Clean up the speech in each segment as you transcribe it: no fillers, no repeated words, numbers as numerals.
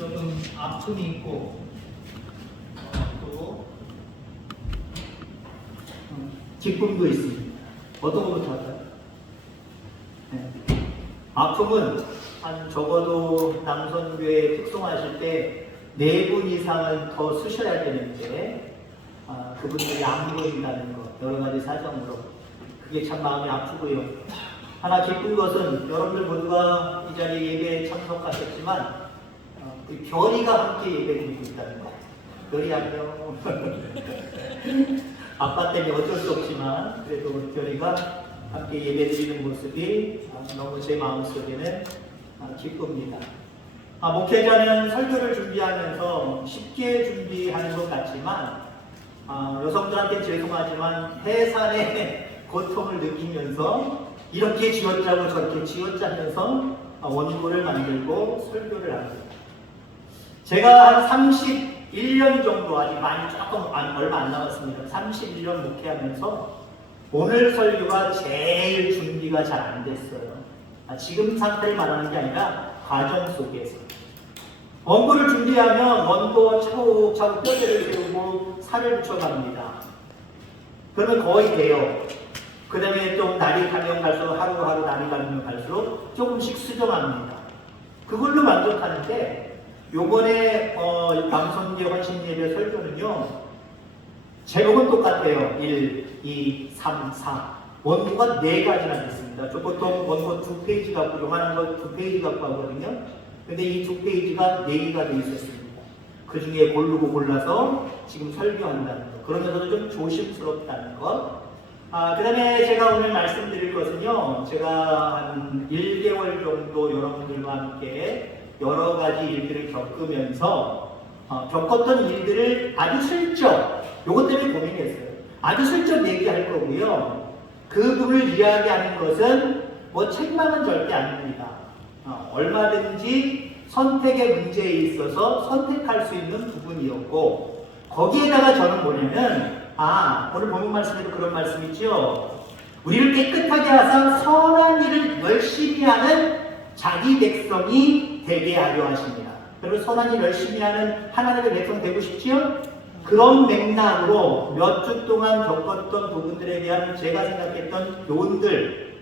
조금 아픔이 있고 또 기쁨도 있습니다. 어떤 것부터 할까요? 네. 아픔은 한 적어도 남선교회 특송하실 때 4분 이상은 더 쓰셔야 되는데 그분들이 안 보인다는 것, 여러 가지 사정으로 그게 참 마음이 아프고요. 하나 기쁜 것은 여러분들 모두가 이 자리에 예배에 참석하셨지만 우리 별이가 함께 예배드리고 있다는 것. 별이 안녕. 아빠 때문에 어쩔 수 없지만 그래도 별이가 함께 예배드리는 모습이 너무 제 마음속에는 기쁩니다. 목회자는 설교를 준비하면서 쉽게 준비하는 것 같지만 여성들한테 죄송하지만 해산의 고통을 느끼면서 이렇게 쥐어짜고 저렇게 쥐어짜면서 원고를 만들고 설교를 합니다. 제가 한 31년 정도, 아직 많이 조금 얼마 안 남았습니다. 31년 목회하면서 오늘 설교가 제일 준비가 잘 안 됐어요. 지금 상태를 말하는 게 아니라 과정 속에서. 원고를 준비하면 원고 차곡차곡 뼈대를 세우고 살을 붙여갑니다. 그러면 거의 돼요. 그 다음에 좀 날이 가면 갈수록 하루하루 날이 가면 갈수록 조금씩 수정합니다. 그걸로 만족하는데 요번에 남선교 헌신예배 설교는요, 제목은 똑같아요. 1, 2, 3, 4. 원고가 4가지나 됐습니다. 저 보통 원고 2페이지 갖고 요만한 거 2페이지 갖고 하거든요. 근데 이 2페이지가 4개가 돼 있었습니다. 그 중에 고르고 골라서 지금 설교한다는 거. 그러면서도 좀 조심스럽다는 것. 그 다음에 제가 오늘 말씀드릴 것은요, 제가 한 1개월 정도 여러분들과 함께 여러 가지 일들을 겪으면서 겪었던 일들을 아주 슬쩍, 요것 때문에 고민했어요. 아주 슬쩍 얘기할 거고요. 그 부분을 이야기하는 것은 뭐 책망은 절대 아닙니다. 얼마든지 선택의 문제에 있어서 선택할 수 있는 부분이었고, 거기에다가 저는 뭐냐면, 오늘 본문 말씀에도 그런 말씀이 있죠. 우리를 깨끗하게 하사 선한 일을 열심히 하는 자기 백성이 되게 하려 하십니다. 여러분, 선한 일 열심히 하는 하나님의 백성 되고 싶지요? 그런 맥락으로 몇 주 동안 겪었던 부분들에 대한 제가 생각했던 교훈들,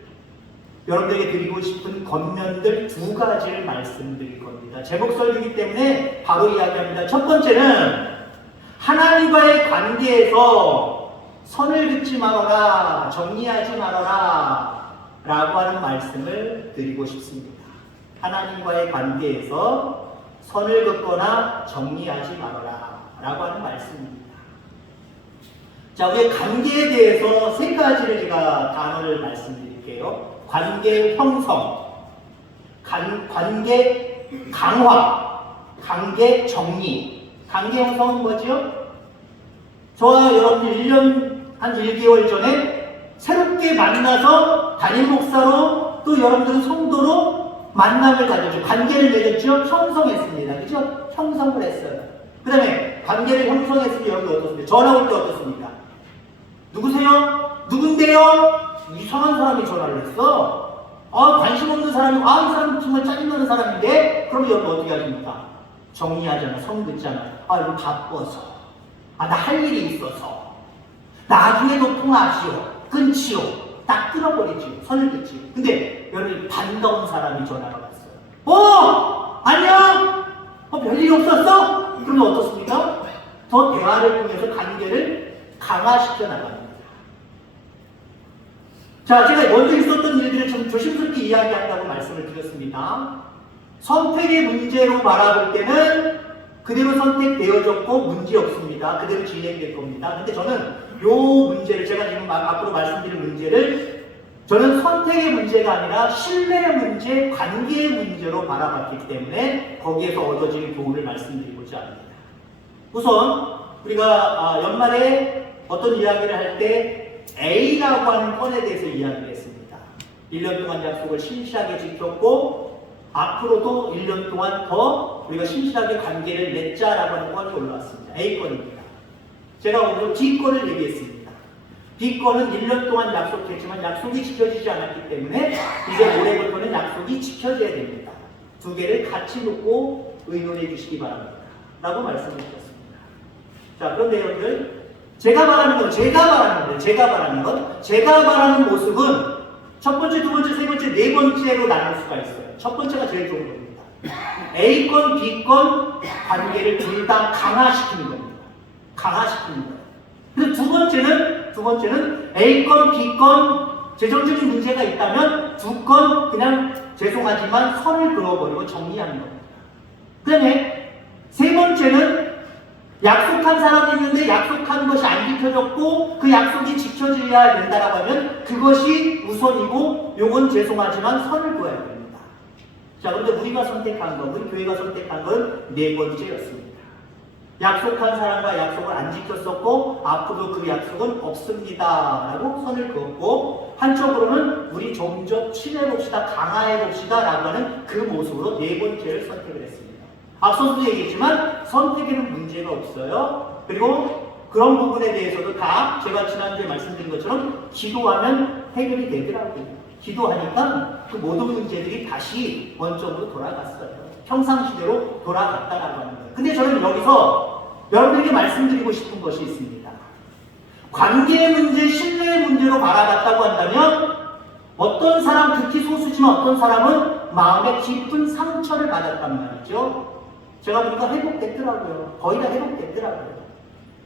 여러분들에게 드리고 싶은 겉면들 2가지를 말씀드릴 겁니다. 제목 설교이기 때문에 바로 이야기합니다. 첫 번째는 하나님과의 관계에서 선을 긋지 말아라, 정리하지 말아라 라고 하는 말씀을 드리고 싶습니다. 하나님과의 관계에서 선을 긋거나 정리하지 말아라 라고 하는 말씀입니다. 자, 우리의 관계에 대해서 3가지를 제가 단어를 말씀드릴게요. 관계 형성, 관계 강화, 관계 정리. 관계 형성은 뭐죠? 저와 여러분들 한 1개월 전에 새롭게 만나서 담임 목사로 또 여러분들은 성도로 만남을 가졌죠. 관계를 맺었죠. 형성했습니다. 그죠? 형성을 했어요. 그 다음에 관계를 형성했을 때 여러분 어떻습니까? 전화 올 때 어떻습니까? 누구세요? 누군데요? 이상한 사람이 전화를 했어. 관심 없는 사람이, 이 사람 정말 짜증나는 사람인데? 그러면 여러분 어떻게 하십니까? 정리하잖아. 성 긋잖아. 이거 바빠서. 나 할 일이 있어서. 나중에도 통화하시오. 끊지요. 딱 끊어버리지요. 선을 긋지요. 근데 여러분 반가운 사람이 전화가 왔어요. 안녕? 별일 없었어? 그러면 어떻습니까? 더 대화를 통해서 관계를 강화시켜 나갑니다. 자, 제가 먼저 있었던 일들을 좀 조심스럽게 이야기한다고 말씀을 드렸습니다. 선택의 문제로 바라볼 때는 그대로 선택되어졌고 문제 없습니다. 그대로 진행될 겁니다. 근데 저는 이 문제를, 제가 지금 앞으로 말씀드릴 문제를 저는 선택의 문제가 아니라 신뢰의 문제, 관계의 문제로 바라봤기 때문에 거기에서 얻어질 교훈을 말씀드리고자 합니다. 우선 우리가 연말에 어떤 이야기를 할 때 A라고 하는 건에 대해서 이야기를 했습니다. 1년 동안 약속을 신실하게 지켰고 앞으로도 1년 동안 더 우리가 신실하게 관계를 맺자라고 하는 건이 올라왔습니다. A건입니다. 제가 오늘 B건을 얘기했습니다. B건은 1년 동안 약속했지만 약속이 지켜지지 않았기 때문에 이제 올해부터는 약속이 지켜져야 됩니다. 2개를 같이 놓고 의논해 주시기 바랍니다. 라고 말씀을 드렸습니다. 자, 그런데 여러분들, 제가 바라는 모습은 첫 번째, 두 번째, 세 번째, 네 번째로 나눌 수가 있어요. 첫 번째가 제일 좋은 겁니다. A건, B건 관계를 둘 다 강화시키는 겁니다. 강화시키는 거예요. 그리고 두 번째는 A건, B건 재정적인 문제가 있다면 두 건 그냥 죄송하지만 선을 그어버리고 정리하는 겁니다. 그 다음에 세 번째는 약속한 사람이 있는데 약속한 것이 안 지켜졌고 그 약속이 지켜져야 된다라고 하면 그것이 우선이고 요건 죄송하지만 선을 그어야 됩니다. 자, 그런데 우리가 선택한 것, 우리 교회가 선택한 건 네 번째였습니다. 약속한 사람과 약속을 안 지켰었고 앞으로 그 약속은 없습니다 라고 선을 그었고, 한쪽으로는 우리 좀 더 친해봅시다, 강화해봅시다 라고 하는 그 모습으로 네 번째를 선택을 했습니다. 앞서도 얘기했지만 선택에는 문제가 없어요. 그리고 그런 부분에 대해서도 다 제가 지난주에 말씀드린 것처럼 기도하면 해결이 되더라고요. 기도하니까 그 모든 문제들이 다시 원점으로 돌아갔어요. 평상시대로 돌아갔다라고 하는 거예요. 근데 저는 여기서 여러분들에게 말씀드리고 싶은 것이 있습니다. 관계의 문제, 신뢰의 문제로 바라봤다고 한다면 어떤 사람, 특히 소수지만 어떤 사람은 마음에 깊은 상처를 받았단 말이죠. 제가 보니까 회복됐더라고요. 거의 다 회복됐더라고요.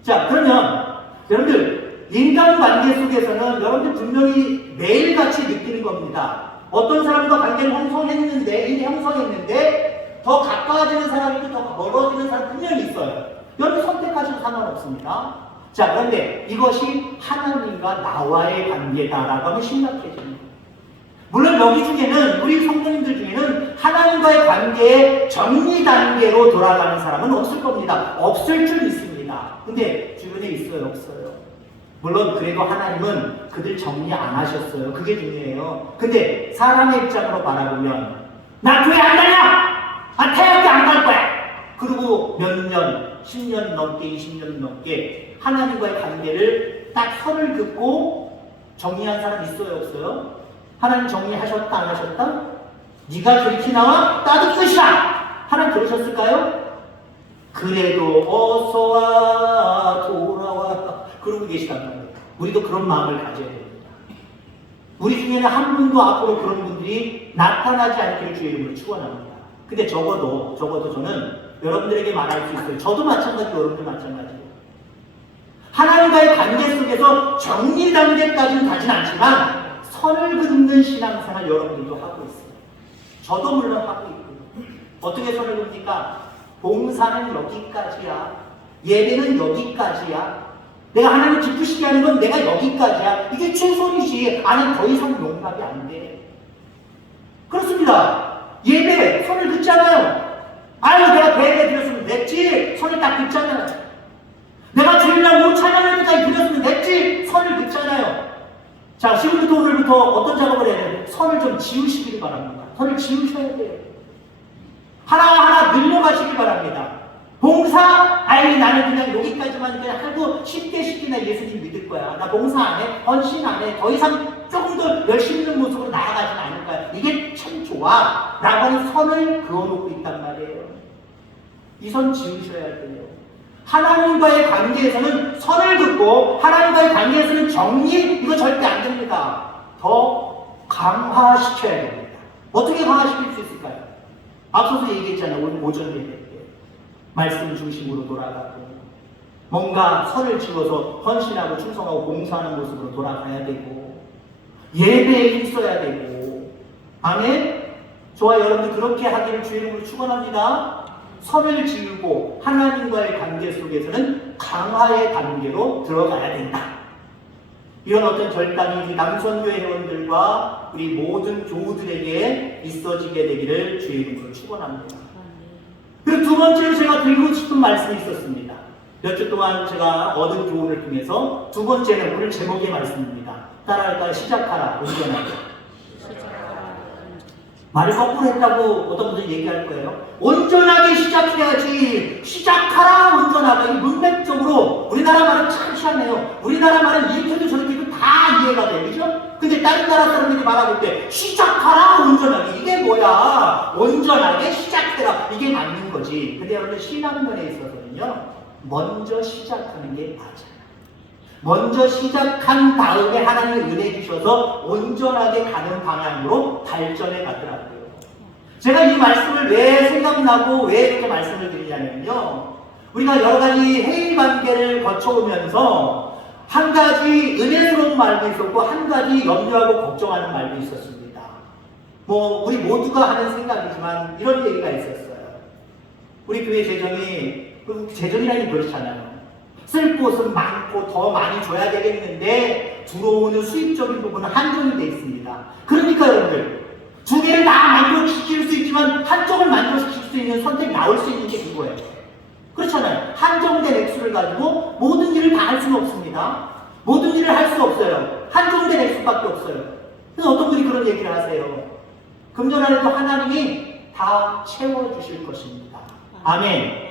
자, 그러면 여러분들 인간관계 속에서는 여러분들 분명히 매일같이 느끼는 겁니다. 어떤 사람과 관계를 형성했는데 이미 형성했는데 더 가까워지는 사람이 있고 더 멀어지는 사람이 분명히 있어요. 여러분 선택하셔도 상관없습니다. 자, 그런데 이것이 하나님과 나와의 관계다라고 하면 심각해집니다. 물론 여기 중에는 우리 성도님들 중에는 하나님과의 관계의 정리 단계로 돌아가는 사람은 없을 겁니다. 없을 줄 믿습니다. 근데 주변에 있어요, 없어요? 물론 그래도 하나님은 그들 정리 안 하셨어요. 그게 중요해요. 근데 사람의 입장으로 바라보면 나 교회 안 다녀! 태학교 안 갈 거야! 그리고 몇 년, 10년 넘게, 20년 넘게 하나님과의 관계를 딱 선을 긋고 정리한 사람 있어요, 없어요? 하나님 정리하셨다, 안 하셨다? 네가 그렇게 나와? 나도 끝이야! 하나님 그러셨을까요? 그래도 어서와 돌아와 그러고 계시단 말이에요. 우리도 그런 마음을 가져야 됩니다. 우리 중에는 한 분도 앞으로 그런 분들이 나타나지 않기를 주의 이름으로 축원합니다. 근데 적어도 저는 여러분들에게 말할 수 있어요. 저도 마찬가지고 여러분들 마찬가지고 하나님과의 관계 속에서 정리 단계까지는 가진 않지만 선을 긋는 신앙생활 여러분들도 하고 있어요. 저도 물론 하고 있고요. 어떻게 선을 긋습니까? 봉사는 여기까지야. 예배는 여기까지야. 내가 하나님 기쁘시게 하는 건 내가 여기까지야. 이게 최선이지. 나는 더 이상 용납이 안 돼. 그렇습니다. 예배 선을 긋잖아요. 아유, 내가 배배 드렸으면 됐지. 선을 딱 긋잖아요. 내가 주일날 찬양할 때까지 드렸으면 됐지. 선을 긋잖아요. 자, 지금부터 오늘부터 어떤 작업을 해야 돼요? 선을 좀 지우시길 바랍니다. 선을 지우셔야 돼요. 하나하나 늘려가시길 바랍니다. 봉사? 아이, 나는 그냥 여기까지만 그냥 하고 쉽게 나 예수님 믿을 거야. 나 봉사 안 해. 헌신 안 해. 더 이상 조금 더 열심히 있는 모습으로 나아가진 않을 거야. 이게 참 좋아. 라고 하는 선을 그어놓고 있단 말이에요. 이 선 지우셔야 돼요. 하나님과의 관계에서는 선을 긋고 하나님과의 관계에서는 정리, 이거 절대 안 됩니다. 더 강화시켜야 됩니다. 어떻게 강화시킬 수 있을까요? 앞서서 얘기했잖아요. 오늘 오전 예배 때 말씀 중심으로 돌아가고 뭔가 선을 지어서 헌신하고 충성하고 봉사하는 모습으로 돌아가야 되고 예배에 힘써야 되고, 아멘? 저와 여러분들 그렇게 하기를 주의 이름으로 축원합니다. 선을 지우고 하나님과의 관계 속에서는 강화의 관계로 들어가야 된다. 이런 어떤 결단이 우리 남선교회 회원들과 우리 모든 교우들에게 있어지게 되기를 주의 이름으로 축원합니다. 그리고 두 번째로 제가 드리고 싶은 말씀이 있었습니다. 몇 주 동안 제가 얻은 교훈을 통해서 두 번째는 오늘 제목의 말씀입니다. 따라할까요? 시작하라, 온전하게. 말을 거꾸로 했다고 어떤 분들이 얘기할 거예요. 온전하게 시작해야지. 시작하라, 온전하게. 이 문맥적으로 우리나라 말은 참 희한해요. 우리나라 말은 이렇게도 저렇게도 다 이해가 돼요. 그죠? 근데 이제 다른 나라 사람들이 말하고 때 시작하라 온전하게. 이게 뭐야? 온전하게 시작해라. 이게 맞는 거지. 근데 여러분 신앙면에 있어서는요. 먼저 시작하는 게 맞아요. 먼저 시작한 다음에 하나님의 은혜 주셔서 온전하게 가는 방향으로 발전해 가더라고요. 제가 이 말씀을 왜 생각나고 왜 이렇게 말씀을 드리냐면요. 우리가 여러 가지 해일 관계를 거쳐오면서 한 가지 은혜스러운 말도 있었고 한 가지 염려하고 걱정하는 말도 있었습니다. 우리 모두가 하는 생각이지만 이런 얘기가 있었어요. 우리 교회 재정이라니 그렇잖아요. 쓸 곳은 많고 더 많이 줘야 되겠는데 들어오는 수입적인 부분은 한정이 되어 있습니다. 그러니까 여러분들 두 개를 다 만족시킬 수 있지만 한쪽을 만족시킬 수 있는 선택이 나올 수 있는 게 그거예요. 그렇잖아요. 한정된 액수를 가지고 모든 일을 다 할 수는 없습니다. 모든 일을 할 수 없어요. 한정된 액수밖에 없어요. 그래서 어떤 분이 그런 얘기를 하세요. 금년 안에도 하나님이 다 채워주실 것입니다. 아멘.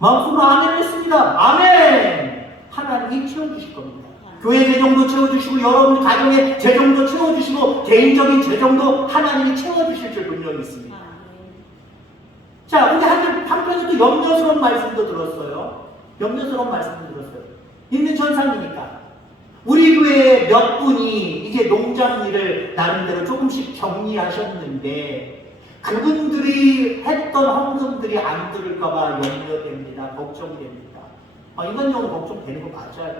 마음속으로 아멘을 했습니다. 아멘! 하나님이 채워주실 겁니다. 교회 재정도 채워주시고 여러분 가정의 재정도 채워주시고 개인적인 재정도 하나님이 채워주실 줄 분명히 있습니다. 자, 근데 한편에 또 염려스러운 말씀도 들었어요. 염려스러운 말씀도 들었어요. 있는 현상이니까. 우리 교회에 몇 분이 이제 농장 일을 나름대로 조금씩 정리하셨는데 그분들이 했던 헌금들이 안 들을까봐 염려됩니다. 걱정됩니다. 이건 좀 걱정되는 거 맞아요.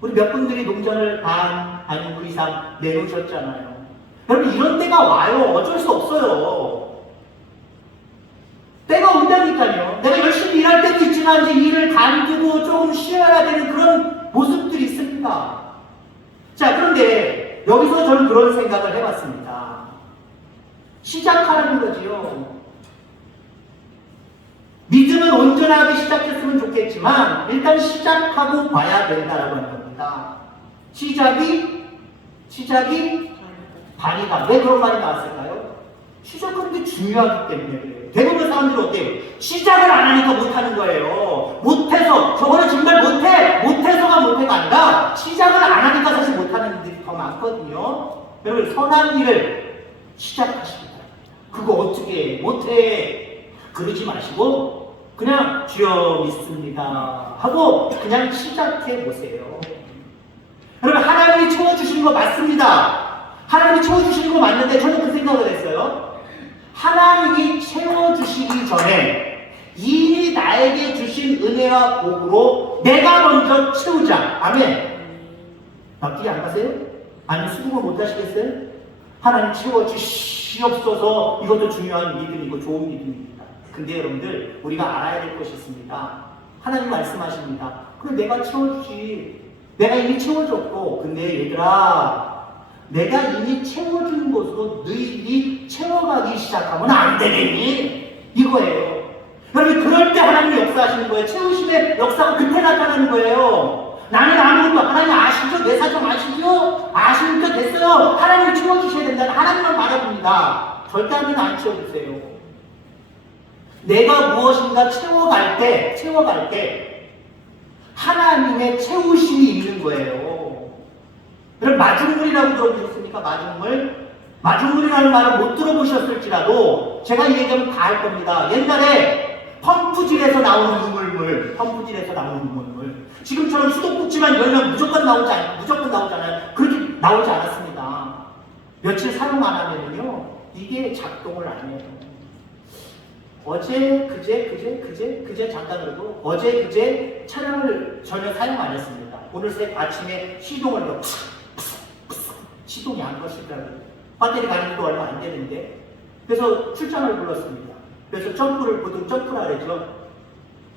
우리 몇 분들이 농장을 반, 아니면 그 이상 내놓으셨잖아요. 여러분 이런 때가 와요. 어쩔 수 없어요. 때가 온다니까요. 내가 열심히 일할 때도 있지만 이제 일을 간두고 조금 쉬어야 되는 그런 모습들이 있습니다. 자, 그런데 여기서 저는 그런 생각을 해봤습니다. 시작하는 거지요. 믿음은 온전하게 시작했으면 좋겠지만 일단 시작하고 봐야 된다라고 하는 겁니다. 시작이 반이다. 왜 그런 말이 나왔을까요? 시작하는 게 중요하기 때문에 그래요. 대부분 사람들이 어때요? 시작을 안 하니까 못하는 거예요. 못해서, 저거는 정말 못해서가 못해가 아니라 시작을 안 하니까 사실 못하는 일들이 더 많거든요. 여러분 선한 일을 시작하십니다. 그거 어떻게 못해 그러지 마시고 그냥 주여 믿습니다 하고 그냥 시작해 보세요. 여러분 하나님이 채워주시는 거 맞습니다. 하나님이 채워주시는 거 맞는데 저는 그 생각을 했어요. 하나님이 채워주시기 전에 이미 나에게 주신 은혜와 복으로 내가 먼저 채우자. 아멘. 납득이 안 가세요? 아니 수긍을 못 하시겠어요? 하나님 채워주시옵소서. 이것도 중요한 믿음이고 좋은 믿음입니다. 근데 여러분들 우리가 알아야 될 것이 있습니다. 하나님 말씀하십니다. 그래 내가 채워주지. 내가 이미 채워줬고 근데 얘들아 내가 이미 채워주는 것으로 너희들이 채워가기 시작하면 안 되겠니? 이거예요. 여러분 그럴 때 하나님이 역사하시는 거예요. 채우심의 역사가 그때 나타나는 거예요. 나는 아무것도 하나님 아시죠? 내 사정 아시죠? 아시니까 됐어요. 하나님이 채워주셔야 된다는 하나님만 바라봅니다. 절대 하나님 안 채워주세요. 내가 무엇인가 채워갈 때 하나님의 채우심이 있는 거예요. 여러분 마중물이라고 들어보셨습니까? 마중물이라는 말을 못 들어보셨을지라도 제가 이 얘기하면 다 할 겁니다. 옛날에 펌프질에서 나오는 우물물 지금처럼 수도꼭지만 열면 무조건 나오잖아요. 그렇게 나오지 않았습니다. 며칠 사용 안 하면요 이게 작동을 안 해요. 어제 그제 잠깐 그러고 어제 그제 차량을 전혀 사용 안 했습니다. 오늘 아침에 시동을 넣고 시동이 안 꺼지더라고요. 배터리 가는 것도 얼마 안 되는데 그래서 출장을 불렀습니다. 그래서 보통 점프라 그러죠.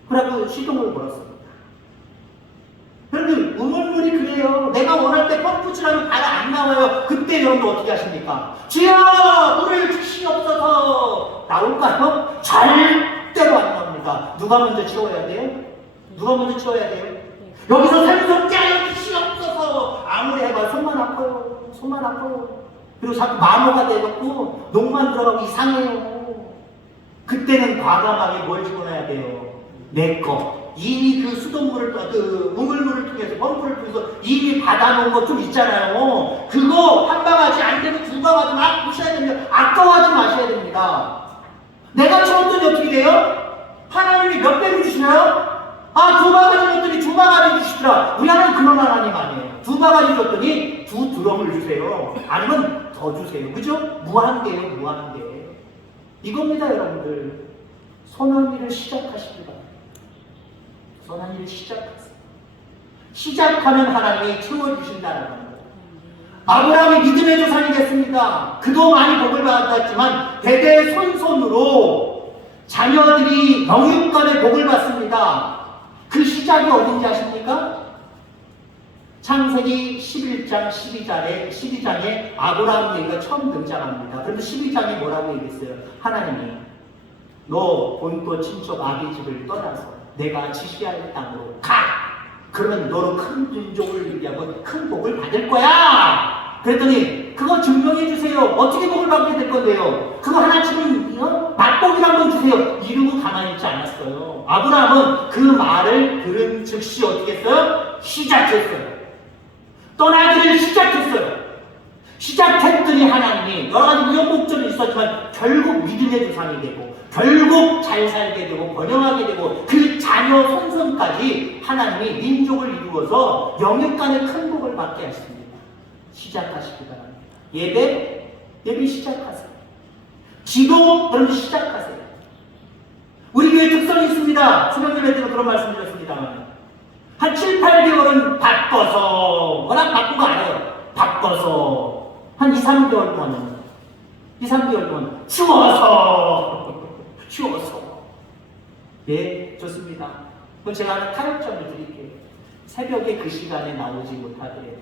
그래서 시동을 걸었습니다. 여러분 우물물이 그래요. 내가 원할 때 펌프질하면 바로 안 나와요. 그때 여러분 어떻게 하십니까? 주여 물을 주시옵소서. 나올까요? 절대로 안 나옵니다. 누가 먼저 채워야 돼요? 여기서 살면서 깨어 주시옵소서. 아무리 해봐 손만 아파요. 그리고 자꾸 마모가 돼갖고 녹만 들어가고 이상해요. 그때는 과감하게 뭘 집어넣어야 돼요? 내 거 이미 그 수돗물을, 그 우물물을 통해서, 펌프를 통해서 이미 받아놓은 것 좀 있잖아요. 그거 한 방아지 안 되면 두 방아지 막 부셔야 됩니다. 아까워하지 마셔야 됩니다. 내가 채웠더니 어떻게 돼요? 하나님이 몇 배를 주시나요? 아, 두 바가지 줬더니 두 바가지 주시더라. 우리 하나님 그런 하나님 아니에요. 두 바가지 줬더니 두 드럼을 주세요. 아니면 더 주세요. 그죠? 무한대요, 무한대. 이겁니다, 여러분들. 선한 일을 시작하시기 바랍니다. 선한 일을 시작하세요. 시작하면 하나님이 채워주신다는 겁니다. 아브라함이 믿음의 조상이 됐습니다. 그도 많이 복을 받았지만 대대손손으로 자녀들이 영육간의 복을 받습니다. 그 시작이 어딘지 아십니까? 창세기 11장 12장에 아브라함 얘기가 처음 등장합니다. 그런데 12장에 뭐라고 얘기했어요? 하나님이 너 본토 친척 아비 집을 떠나서 내가 지시할 땅으로 가! 그러면 너로 큰 민족을 이루고 큰 복을 받을 거야! 그랬더니 그거 증명해 주세요. 어떻게 복을 받게 될 건데요? 그거 하나쯤은 맛보기를 한번 주세요. 이러고 가만히 있지 않았어요. 아브라함은 그 말을 들은 즉시 어떻게 했어요? 시작했어요. 떠나기를 시작했어요. 시작했더니 하나님이 여러 가지 우여곡절이 있었지만 결국 믿음의 조상이 되고 결국 잘 살게 되고 번영하게 되고 그 자녀 손손까지 하나님이 민족을 이루어서 영육간의 큰 복을 받게 하십니다. 시작하시기 바랍니다. 예배 시작하세요. 기도 그럼 시작하세요. 우리 교회 특성이 있습니다. 수명예배 때도 그런 말씀 드렸습니다만 한 7, 8개월은 바빠서 워낙 바쁜 거 알아요. 바빠서 한 2, 3개월 동안 추워서 예, 좋습니다. 그럼 제가 하나 타협점을 드릴게요. 새벽에 그 시간에 나오지 못하더라도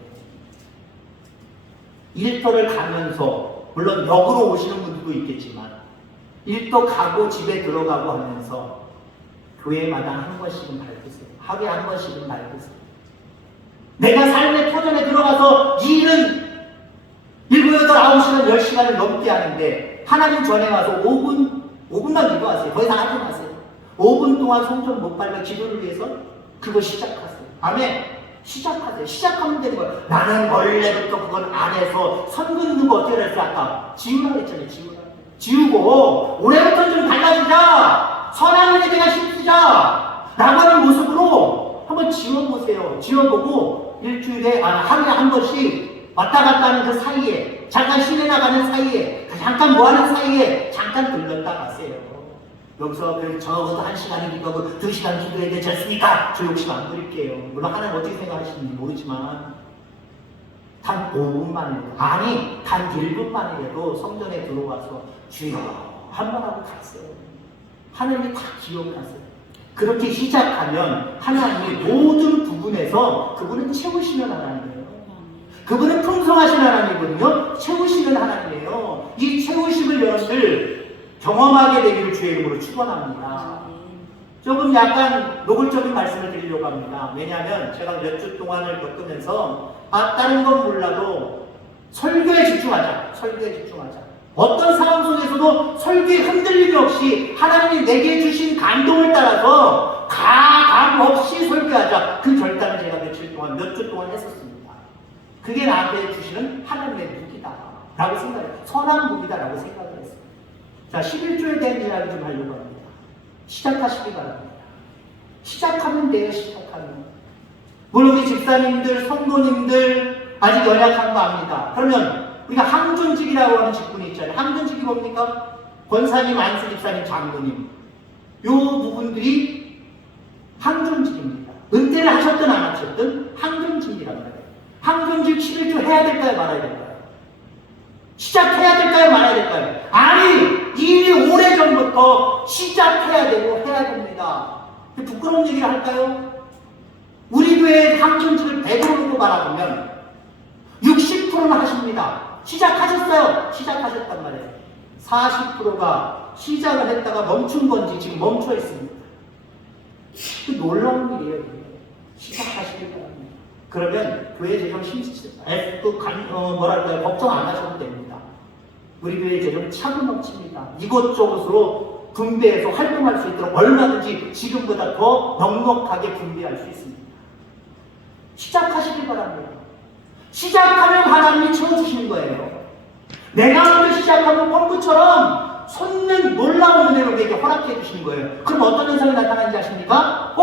일터를 가면서 물론 역으로 오시는 분들도 있겠지만 일터 가고 집에 들어가고 하면서 교회마다 한 번씩은 밟으세요. 하루에 한 번씩은 밟으세요. 내가 삶의 터전에 들어가서 일은 7, 8, 9시간, 10시간을 넘게 하는데 하나님 전에 와서 5분만 기도하세요. 더 이상 하지 마세요. 5분 동안 성전 못 밟아 기도를 위해서 그거 시작하세요. 아멘. 시작하세요. 시작하면 되는 거예요. 나는 원래부터 그건 안 해서 선 긋는 거 어떻게 그랬어요? 아까 지우라고 했잖아요. 지우고 올해부터 좀 달라지자. 선한 일에 내가 힘쓰자. 라고 하는 모습으로 한번 지워보세요. 지워보고 일주일에 하루에 한 번씩 왔다 갔다 하는 그 사이에 잠깐 시내 나가는 사이에 잠깐 뭐하는 사이에 잠깐 들렀다 가세요. 여기서 적어도 1시간을 기도하고 2시간 기도해야 되지 않습니까? 저 욕심 안 부릴게요. 물론 하나님 어떻게 생각하시는지 모르지만 단 5분만이라도 단 1분만이라도 성전에 들어와서 주여 한번 하고 갔어요. 하나님이 다 기억하세요. 그렇게 시작하면 하나님이 모든 부분에서 그분은 채우시는 하나님이에요. 그분은 풍성하신 하나님이거든요. 채우시는 하나님이에요. 이 채우심을 여러분들 경험하게 되기를 주의 이름으로 축원합니다. 조금 약간 노골적인 말씀을 드리려고 합니다. 왜냐하면 제가 몇 주 동안을 겪으면서 다른 건 몰라도 설교에 집중하자. 어떤 상황 속에서도 설교에 흔들림이 없이 하나님이 내게 주신 감동을 따라서 가감 없이 설교하자. 그 결단을 제가 몇 주 동안 했었습니다. 그게 나한테 주시는 하나님의 무기다 라고 생각해요. 선한 무기다 라고 생각을 했어요. 자, 11조에 대한 이야기 좀 하려고 합니다. 시작하시기 바랍니다. 시작하면 돼요. 시작하면. 물론 우리 집사님들, 성도님들 아직 연약한 거 압니다. 그러면 우리가 항존직이라고 하는 직분이 있잖아요. 항존직이 뭡니까? 권사님, 안수 집사님, 장로님. 요 부분들이 항존직입니다. 은퇴를 하셨든 안 하셨든 항존직이란 말이에요. 항존직 11조 해야 될까요? 말아야 될까요? 시작해야 될까요? 말아야 될까요? 아니! 이미 오래전부터 시작해야 되고 해야 됩니다. 부끄러운 얘기를 할까요? 우리 교회의 항존직을 100으로 놓고 바라보면 60%는 하십니다. 시작하셨어요. 시작하셨단 말이에요. 40%가 시작을 했다가 멈춘 건지 지금 멈춰 있습니다. 그 놀라운 일이에요. 시작하시길 바랍니다. 그러면 교회 재정 걱정 안 하셔도 됩니다. 우리 교회 재정 차고 넘칩니다. 이것저것으로 분배해서 활동할 수 있도록 얼마든지 지금보다 더 넉넉하게 분배할 수 있습니다. 시작하시길 바랍니다. 시작하면 하나님이 채워주시는 거예요. 내가 먼저 시작하면 펌프처럼 솟는 놀라운 은혜로 내게 허락해 주시는 거예요. 그럼 어떤 현상이 나타나는지 아십니까?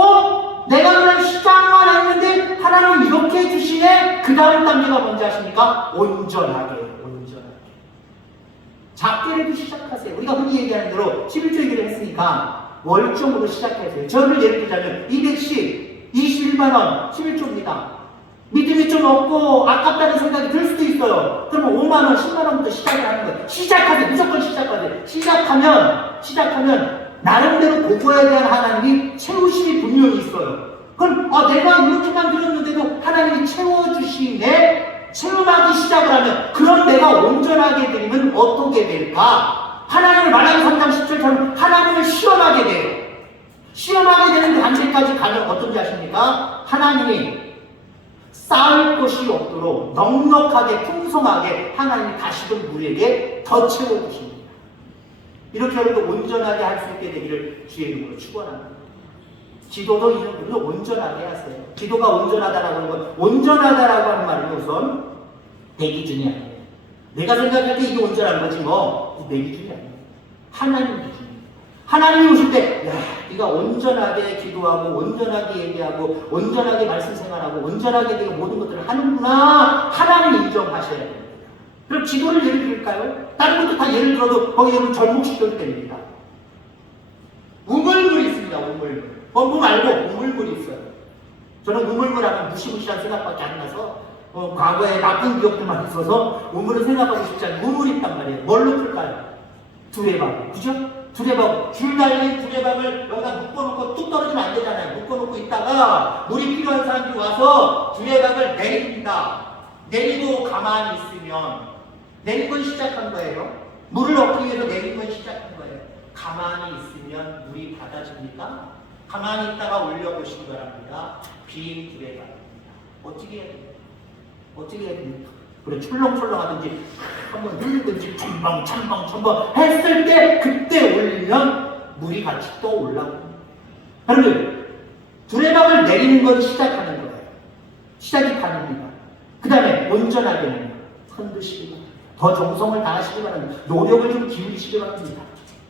내가 그냥 시작만 했는데 하나님 이렇게 해주시네. 그 다음 단계가 뭔지 아십니까? 온전하게. 작게라도 시작하세요. 우리가 흔히 얘기하는 대로 11조 얘기를 했으니까 월정으로 시작하세요. 저를 예를 들자면 200씩 21만원 11조입니다. 믿음이 좀 없고 아깝다는 생각이 들 수도 있어요. 그러면 5만원, 10만원부터 시작을 하는 거예요. 시작하세요. 무조건 시작하세요. 시작하면 나름대로 그거에 대한 하나님이 채우심이 분명히 있어요. 그럼 내가 이렇게만 들었는데도 하나님이 채워주시네. 체험하기 시작을 하면 그런 내가 온전하게 되면 어떻게 될까? 하나님을 말하기 3장 10절처럼 하나님을 시험하게 돼요. 시험하게 되는 단계까지 가면 어떤지 아십니까? 하나님이 쌓을 것이 없도록 넉넉하게 풍성하게 하나님이 다시금 우리에게 더 채워주십니다. 이렇게 여러분 온전하게 할 수 있게 되기를 주의 이름으로 축원합니다. 기도도 이런 온전하게 하세요. 기도가 온전하다라고 하는 건, 온전하다라고 하는 말은 우선 내 기준이 아니에요. 내가 생각할 때 이게 온전한 거지 내 기준이 아니에요. 하나님 기준이에요. 하나님이 오실 때 네가 온전하게 기도하고 온전하게 얘기하고 온전하게 말씀 생활하고 온전하게 네가 모든 것들을 하는구나. 하나님 인정하셔야 됩니다. 그럼 기도를 예를 들까요? 다른 것도 다 예를 들어도 거기 여러분 접목시켜도 됩니다. 우물물이 있습니다. 우물물. 펌프 말고 우물물이 있어요. 저는 우물물 하면 무시무시한 생각밖에 안 나서 과거에 나쁜 기억들만 있어서 우물을 생각하고 싶지 않아요. 우물이 있단 말이에요. 뭘로 풀까요? 두레박. 그죠? 두레박. 줄 달린 두레박을 여기다 묶어놓고 뚝 떨어지면 안 되잖아요. 묶어놓고 있다가 물이 필요한 사람들이 와서 두레박을 내립니다. 내리고 가만히 있으면 내린 건 시작한 거예요. 물을 얻기 위해서 내린 건 시작한 거예요. 가만히 있으면 물이 받아집니까? 가만히 있다가 올려보시기 바랍니다. 빈 두레박입니다. 어떻게 해야 됩니까? 어떻게 해야 됩니까? 그래, 철렁철렁 하든지 한번 흘리든지 첨벙 했을 때 그때 올리면 물이 같이 또 올라옵니다. 여러분, 두레박을 내리는 건 시작하는 거예요. 시작이 가능합니다. 그 다음에 온전하게는 흔드시기 바랍니다. 더 정성을 다하시기 바랍니다. 노력을 좀 기울이시기 바랍니다.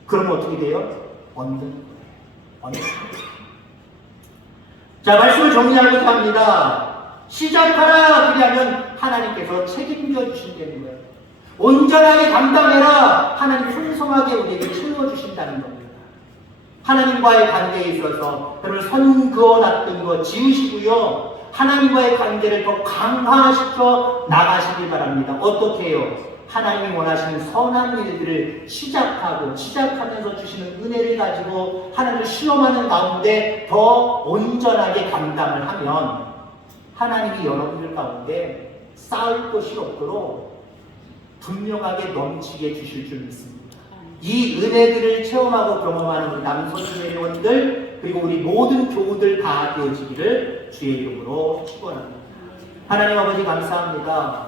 그러면 어떻게 돼요? 언든. 자, 말씀을 정리하고자 합니다. 시작하라 그러면 하나님께서 책임져 주신다는 거예요. 온전하게 감당해라. 하나님 풍성하게 우리에게 채워주신다는 겁니다. 하나님과의 관계에 있어서 여러분 선 그어놨던 거 지우시고요. 하나님과의 관계를 더 강화시켜 나가시길 바랍니다. 어떻게 해요? 하나님이 원하시는 선한 일들을 시작하면서 주시는 은혜를 가지고 하나님을 시험하는 가운데 더 온전하게 감당을 하면 하나님이 여러분들 가운데 쌓을 것이 없도록 분명하게 넘치게 주실 줄 믿습니다. 이 은혜들을 체험하고 경험하는 우리 남선수 회원들 그리고 우리 모든 교우들 다 되어지기를 주의 이름으로 축원합니다. 하나님 아버지 감사합니다.